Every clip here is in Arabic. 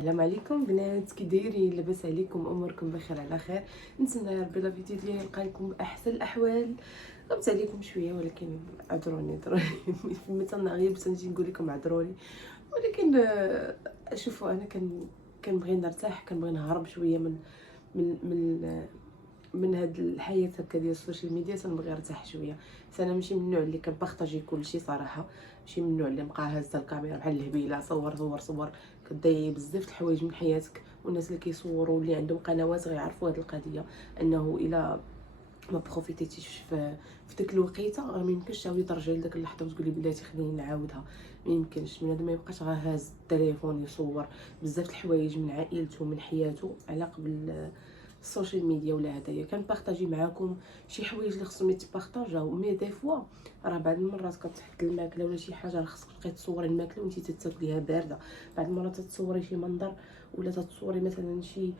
السلام عليكم بنات، كي دايرين؟ لاباس عليكم؟ اموركم بخير على خير. نتمنى يا ربي لا فيديو ديالي يلقى لكم باحسن الاحوال. غبت عليكم شويه ولكن عذروني متى نغيب تنجي نقول لكم عذروني. ولكن شوفوا انا كنبغي نرتاح، كنبغي نهرب شويه من هاد الحياه هكا ديال السوشيال ميديا. تنبغي نرتاح شويه. انا ماشي من النوع اللي كنبارطاجي كلشي صراحه، ماشي من النوع اللي بقى هازه الكاميرا بحال الهبيله صور صور صور. كتضيعي بزاف د الحوايج من حياتك. والناس اللي كيصوروا اللي عندهم قنوات غيعرفوا هاد القضيه، انه الا ما بروفيتيتيش في ديك الوقيته راه ما يمكنش تعاودي ترجعي لديك اللحظه وتقولي بلاتي خليني نعاودها. ما يمكنش بنادم ما يبقاش غير هاز التليفون يصور بزاف د الحوايج من عائلته من حياته على قبل السوشيال ميديا. ولا هدايا كنبارطاجي معاكم شي حوايج اللي خصهم يتبارطاجاو، مي دي فوا راه بعض المرات كتحط الماكله ولا شي حاجه راه خصك تبقاي تصوري الماكله وانتي تاكليها بارده. بعض المرات تتصوري شي منظر ولا تتصوري مثلا شي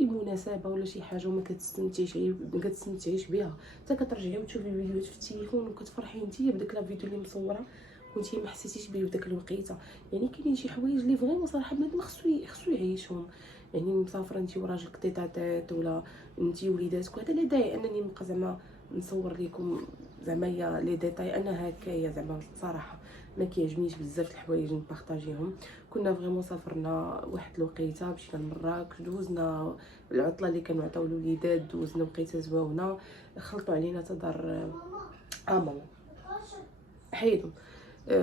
مناسبه ولا شي حاجه وما كتستمتعيش بها، حتى كترجعي وتشوفي فيديوهات في التليفون وكتفرحي نتيا بداك لا فيديو اللي مصوره كنتي ما حسيتيش بيه في داك الوقيته. يعني كاينين شي حوايج اللي فريمون صراحه بنادم خصو يعيشهم. يعني مسافره انت وراجلك تيتاتيت ولا انت وليداتك، وهذا اللي داعي انني نبقى زعما نصور لكم زعما يا لي ديتاي. انا هكايا زعما صراحه ما كيعجبنيش بزاف الحوايج نبارطاجيهم. كنا فريمون سافرنا واحد الوقيته، مشينا لمراكش، دوزنا العطله اللي كانوا عطاو الوليدات، دوزنا وقيته زواونه. خلطوا علينا تدار ماما حيدهم.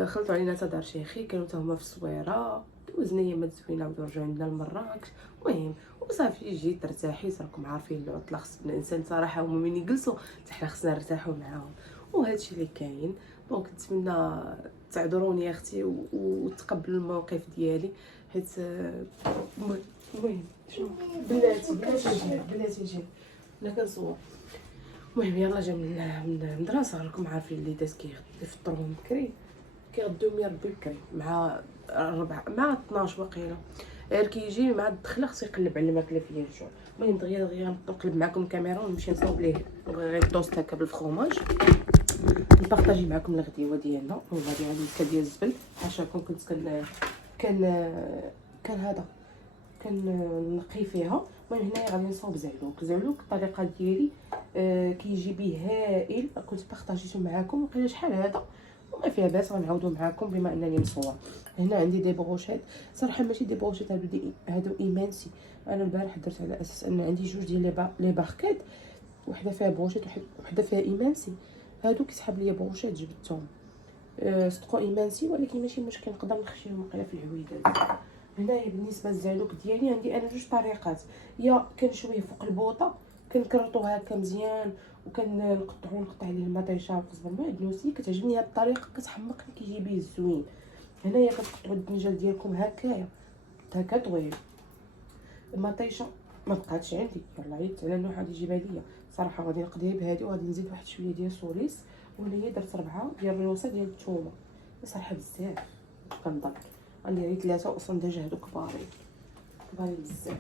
خلطوا علينا تدار شيخي، كانوا حتى هما في الصويره. دوزنا ايامات زوينه ودو رجعوا عندنا لمراكش. المهم وصافي جيت ترتاحي. راكم عارفين العطله خص الانسان صراحه هما من يجلسوا حتى حنا خصنا نرتاحوا معاهم، وهادشي اللي كاين. دونك نتمنى تعذروني يا اختي وتقبلوا الموقف ديالي، حيت المهم شنو بلاتي نجي انا كنصور. المهم يلا جا من المدرسه. راكم عارفين اللي داز كيفطرهم بكري، كيغديهم يا ربي بكري مع 4 مع 12 وقيله. غير كيجي مع الدخله خصو يقلب على الماكله فيا الجوع. المهم دغيا نقلب معكم الكاميرا ونمشي نصاوب ليه غير طوست هكا بالفرomاج، نبارطاجي معكم الغديوه ديالنا. وغادي عندي الكا ديال الزبل حاشاكم. كنت كان هذا كنقي فيها. المهم هنايا غادي نصاوب زعلوك الطريقه ديالي كيجي به هائل. كنت بارطاجيته معكم وقيلا شحال هذا وما فيها باس، غنعاودو معكم بما انني مصور. هنا عندي دي بروشيت، صراحه ماشي دي بروشيت هادو ايمانسي. انا البارح درت على اساس ان عندي جوج ديال لي باركيت، وحده فيها بروشيت وحده فيها ايمانسي. هادو كيسحب ليا بروشيت جبدتهم صدقوا ايمانسي، ولكن ماشي مشكل نقدر نخشيهم وقيلا في العويدات. هنايا بالنسبه للزعلوك ديالي عندي انا جوج طريقات. يا كنشويه فوق البوطه كنكرطو هكا مزيان نقطع عليه المطيشه وقزبر معدنوسي. كتعجبني هاد الطريقه، كتحمقني كيجي بيه الزوين. هنايا كتقطعوا الدنجال ديالكم هكايا هكا طويل. المطيشه ما بقاتش عندي، يلاه عيطت على نوع غادي يجيبها ليا. صراحه غادي نقضيها بهادي وغادي نزيد واحد شويه ديال سوليس. وهنايا درت 4 ديال الريوسه ديال الثومه. صراحه بزاف كنضر غندير 3 اصلا ديجا هادو كبارين بزاف.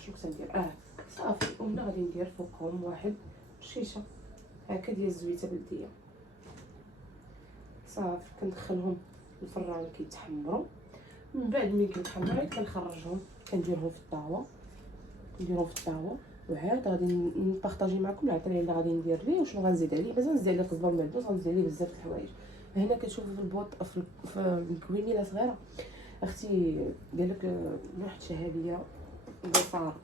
شنو كنت ندير صافي. ومن غادي ندير فوقهم واحد شيشه هكا ديال الزويته بلديه. صافي كندخلهم الفران كيتحمروا. من بعد ملي كيتحمروا كنخرجهم كنديرهم في الطاوه. وعاد غادي نبارطاجي معكم العطريه اللي غادي ندير ليه وشنو غنزيد عليه. مازال نزيد عليه قزبر معدنوس، غنزيد عليه بزاف د الحوايج. هنا كتشوفوا في البوط في الكويميله صغيره اختي قالك واحد شهاديه بصار.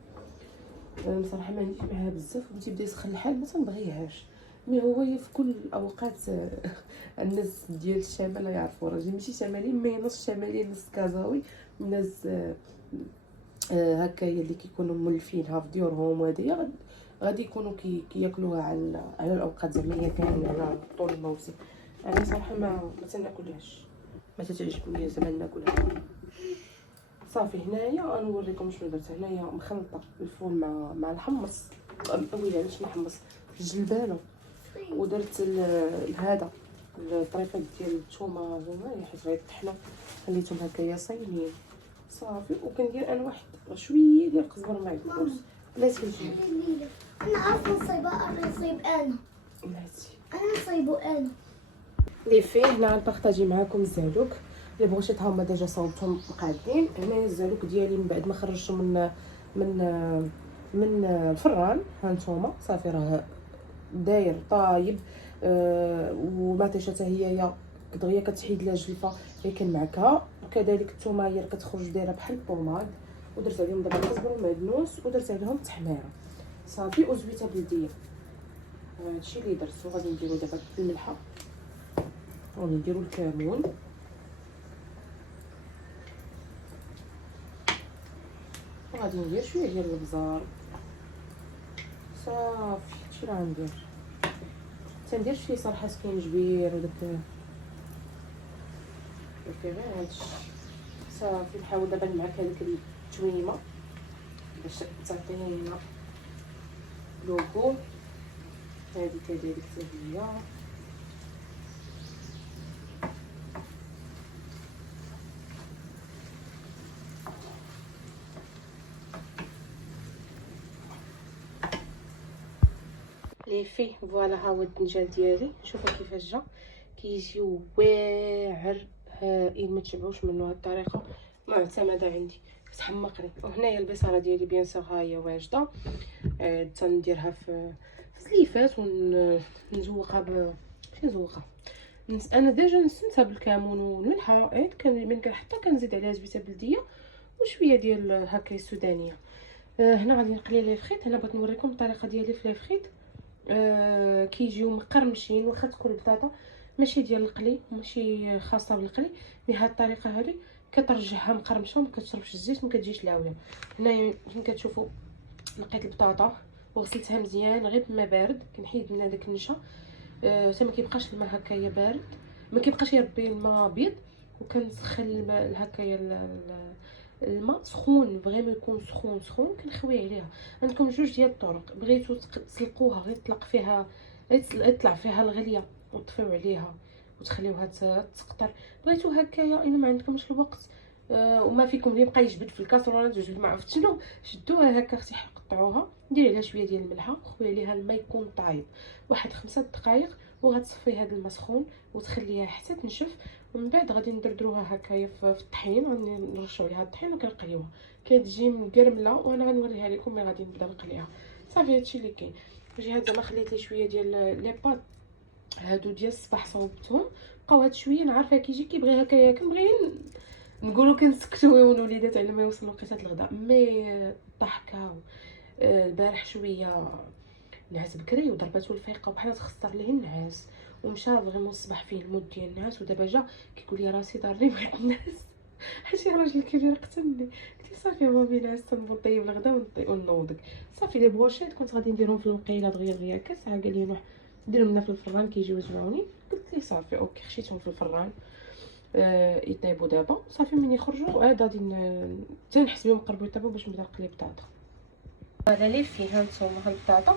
بصراحه ما عنديش معاها بزاف وتيبدا يسخن الحال ما تنبغيهاش. مي هو في كل الاوقات الناس ديال الشمال يعرفوا راجل ماشي شمالي، مي نص شمالي نص كازاوي. الناس هكايا اللي كيكونوا مولفينها في ديورهم وهذه غادي يكونوا كياكلوها على الاوقات زعما هي كامله على طول الموسم. انا صراحه ما تناكلهاش، ما تعجبني زعما ناكلها. صافي هنايا غنوريكم شنو درت. هنايا مخلطه الفول مع الحمص، ويلي علاش نحمص الجلبانه. ودرت هذا الطريقه ديال الثومه هما حيت غيطحنوا خليتهم هكايا صايمين. صافي وكندير انا واحد شويه ديال القزبر معدنوس. بلاتي نجي انا عارفه نصيبها. انا نصيب بلاتي انا نصيبو انا لي فيه. هنا غنبارطاجي معكم الزعلوك. لي بغوشيط هما ديجا صوبتهم مقادين. هنايا الزعلوك ديالي من بعد ما خرجته من الفران، ها نتوما صافي راه داير طايب. ومطيشه حتى هي دغيا كتحيد لها الجلفه اللي كان معكها. وكذلك الثومايه كتخرج دايره بحال البوماد. ودرت عليهم دابا القزبر والمعدنوس ودرت عليهم التحميره صافي وزويته بلديه. هادشي اللي درت. وغادي نديرو دابا الملحه، غادي نديرو الكمون، وغادي ندير شويه ديال الابزار صافي. هادشي راه غندير. تندير شويه صراحه سكينجبير وداك فيه غير هادشي صافي. نحاول دابا معاك هذيك التويمه باش تعطينا لوغو. هذه كذلك حتى هي لي فيه. فوالا ها هو الدنجال ديالي، شوفوا كيفاش جا كيجيو واعر هائل. ما تشبعوش منه. هاد الطريقه معتمده عندي، تحمقني. وهنايا البصاره ديالي بيان سور ها هي واجده. تنديرها في سليفات ونزوقها ماشي نزوقها، انا ديجا نسنتها بالكمون والملحه. كان من كنحطها كنزيد عليها زبيته بلديه وشويه ديال هكا السودانيه. هنا غادي نقلي لي فخيط. هنا بغيت نوريكم الطريقه ديالي في لي فخيط. كيجيو مقرمشين. واخا تكون البطاطا ماشي ديال القلي، ماشي خاصه بالقلي، مي هاد الطريقه هذه كترجعها مقرمشه وما كتشربش الزيت وما كتجيش لاويه. هنايا فين كتشوفوا نقيت البطاطا وغسلتها مزيان غير بما بارد. كنحيد من هذاك النشا حتى ما كيبقاش الماء هكايا بارد، ما كيبقاش يا ربي الماء ابيض. وكنسخن الماء هكايا الماء سخون، فريمون يكون سخون سخون. كنخوي عليها. عندكم جوج ديال الطرق. بغيتو تسلقوها غير يطلق فيها، يطلع فيها الغليه وتطفيو عليها وتخليوها تسقطر. بغيتو هكايا الا ما عندكمش الوقت وما فيكم اللي يبقى يجبد في الكاسرونه ويجبد ما عرفت شنو، شدوها هكا اختي قطعوها، ديري عليها شويه ديال الملحه وخوي عليها الماء يكون طايب واحد 5 دقائق. وغتصفي هذا الماء سخون وتخليها حتى تنشف. ومن بعد غادي ندردروها هكايا في الطحين. غادي نرشوا عليها الطحين وكنقليوها كتجي مقرمله. وانا غنوريها لكم ملي غادي نبدا نقليها. صافي هادشي اللي كاين. جهه زعما خليت لي شويه ديال لي باط هادو ديال الصباح صوبتهم. بقاو هاد شويه نعرفها كيجي كيبغي هكايا. كنبغي نقولوا كنسكتوا الوليدات على ما يوصلوا وقيته الغداء. مي الضحكه البارح شويه نعس بكري وضرباتو الفيقه بحال تخسر ليه النعاس ومشى فريمون الصباح فيه المود ديال النعاس. ودابا جا كيقول لي راسي ضارني بغيت نعس. شي راجل كبير قتلني. قلت له صافي مامي نعس تنبغي نطيب الغدا ونوضك. صافي لي بروشيت كنت غادي نديرهم في الوقيله دغيا كاسعه. قال لي نروح نديرهم لنا في الفران كيجيو زوينين. قلت ليه صافي اوكي. خشيتهم في الفران يطيبوا دابا. صافي من يخرجوا عاد غادي حتى نحس بهم قربوا يطيبوا باش نبدا نقلي بطاطا. هذا اللي فيه هانتوما ها البطاطا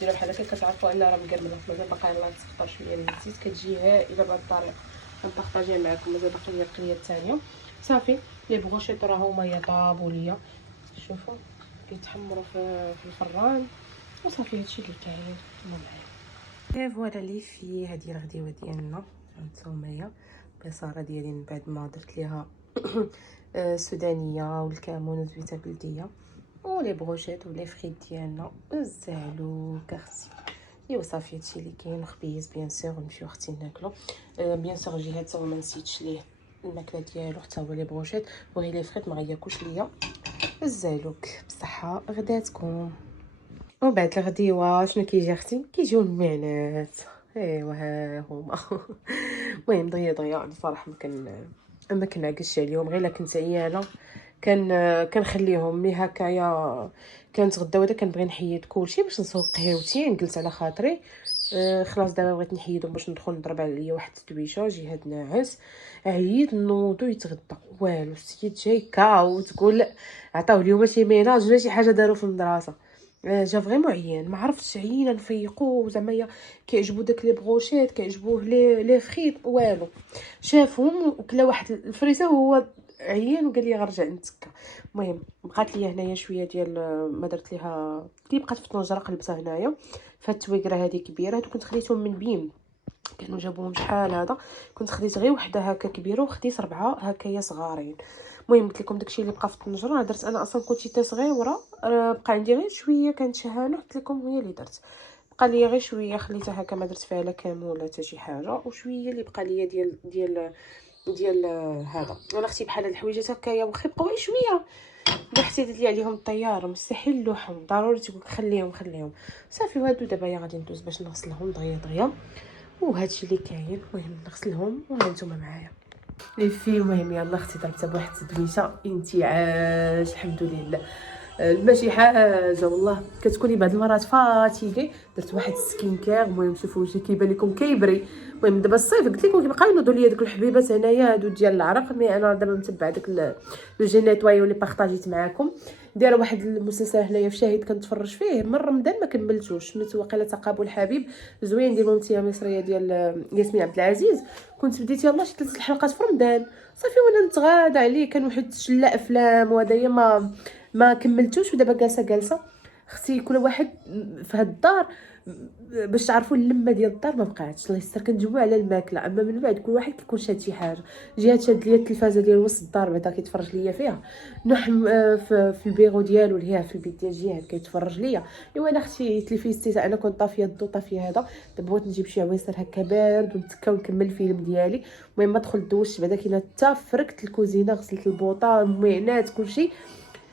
ديروا بحال هكا. كتعرفوا ان راه مقرمله مازال باقا يلاه تسقطر شويه من الزيت. كتجي هائله بهذه الطريقه. غنبارطاجيها معكم. مازال باقي لي القليه الثانيه. صافي لي بغوشيط راه هما يطابوا ليا. شوفوا كيتحمروا في الفران. وصافي هادشي اللي كاين. معايا فوالا اللي فيه. هذه الغديوه ديالنا هانتوما. البصاره ديالي من بعد ما درت ليها السودانيه والكمون وزويته بلديه ولي بروشيط ولي فريت ديالنا والزعلوك اختي. ايوا صافي هادشي اللي كاين. وخبيز بيان سور ونمشيو اختي ناكلو. بيان سور جهاد تا ما نسيتش ليه الماكله ديالو حتى هو لي بروشيط وغير لي فريت ما غياكلش ليا. الزعلوك بصحه غداتكم. وبعد الغديوه شنو كيجي اختي؟ كيجيو المعنات. ايوا ها هما. المهم دغيا بصراحه ما كنعكسش عليهم. غير الا كنت عيانه كنخليهم مي هكايا. كانت غدا ودا كنبغي نحيد كلشي باش نصوب قهوتي. جلست على خاطري خلاص دابا بغيت نحيدهم باش ندخل نضرب عليا واحد التدويشه. جهاد ناعس عييت نوضو يتغدى والو. السيد جاي كاو تقول عطاو اليوم شي ميناج ولا شي حاجه داروا في المدرسه. جا فريمون عيان ما عرفتش. عيينا نفيقو زعما كيعجبو داك لي بروشيت كيعجبوه لي فريت والو. شافهم وكلا واحد الفريسه وهو عيان وقال لي غنرجع نتسكى. المهم بقات لي هنايا شويه ديال ما درت ليها اللي بقات في الطنجره قلبتها هنايا فهاد التويقره هذه كبيره. هادو كنت خليتهم من بين كانوا جابوهم شحال هذا. كنت خديت غير وحده هكا كبيره وخديت 4 هكايا صغارين. المهم قلت لكم داكشي اللي بقى في الطنجره درت انا اصلا كنت صغيره. بقى عندي غير شويه كانت شهانه قلت لكم هي اللي درت. بقى لي غير شويه خليتها هكا ما درت فيها لا كامل ولا حتى شي حاجه. وشويه اللي بقى لي ديال هذا. انا اختي بحال هاد الحويجات هكايا واخا بقاو غير شويه ما حسيت لي عليهم الطياره مستحيل نلوحهم ضروري تقول خليهم صافي. وهادو دابا غادي ندوز باش نغسلهم دغيا وهادشي اللي كاين. المهم نغسلهم وهانتوما معايا لي في. المهم يلا اختي ضربتها بواحد التدويشه انتعاش الحمد لله. ماشي حاجه والله. كتكوني بعض المرات فاتيكي درت واحد السكين كير. المهم شوفوا وجهي كيبان لكم كيبري. المهم دابا الصيف قلت لكم كيبقاو ينوضوا ليا دوك الحبيبات هنايا هادو ديال العرق. مي انا دابا متبعه داك لو جي نيتواي واللي بارطاجيت معاكم. دايره واحد المسلسل هنايا في شاهد كنتفرج فيه من رمضان ما كملتوش. سميتو واقيلا تقابل الحبيب زوين ديال ممثله مصريه ديال ياسمين عبد العزيز. كنت بديت يلاه شي 3 الحلقات في رمضان صافي وانا نتغاضى عليه. كان واحد شله افلام وهدايا ما كملتوش. ودابا جالسه اختي كل واحد في هاد الدار باش تعرفوا اللمه ديال الدار ما بقاتش. الله يستر كنجمعوا على الماكله. اما من بعد كل واحد كيكون شاد شي حاجه. جهه شاد ليا التلفازه ديال وسط الدار بعدا كيتفرج ليا فيها. نوح في البيرو ديالو اللي هي في البيت ديال جهاد كيتفرج ليا. ايوا انا اختي تلفزتي انا كنت طافيه الضو طافيه هذا. دابا بغيت نجيب شي عويصر هكا بارد ونتكا ونكمل الفيلم ديالي. المهم ما دخلت دوشت بعدا كاينه حتى فركت الكوزينه غسلت البوطه المعينات كلشي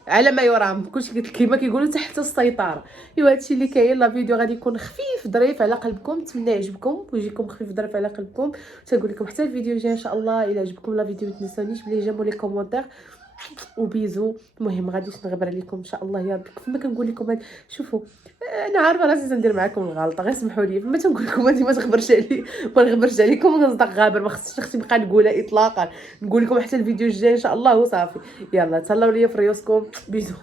على ما يرام. كلشي قلت كيما كيقولوا تحت السيطره. ايوا هادشي اللي كاين. لا فيديو غادي يكون خفيف ظريف على قلبكم. نتمنى يعجبكم ويجيكم خفيف ظريف على قلبكم. تنقول لكم حتى الفيديو الجاي ان شاء الله. الا عجبكم لا فيديو ما تنسونيش بلي جيم ولي كومونتير وبيزو. المهم غاديش نغبر عليكم ان شاء الله يا ربي. كيف ما كنقول لكم شوفوا انا عارفه راسي تندير معكم الغلطه غير سمحوا لي. ما تنقول لكم انت ما تغبرش علي ما نغبرش عليكم ونصدق غابر. ما خصنيش اختي نبقى نقولها اطلاقا. نقول لكم حتى الفيديو الجاي ان شاء الله وصافي. يلا تهلاو ليا في ريوسكم. بيزو.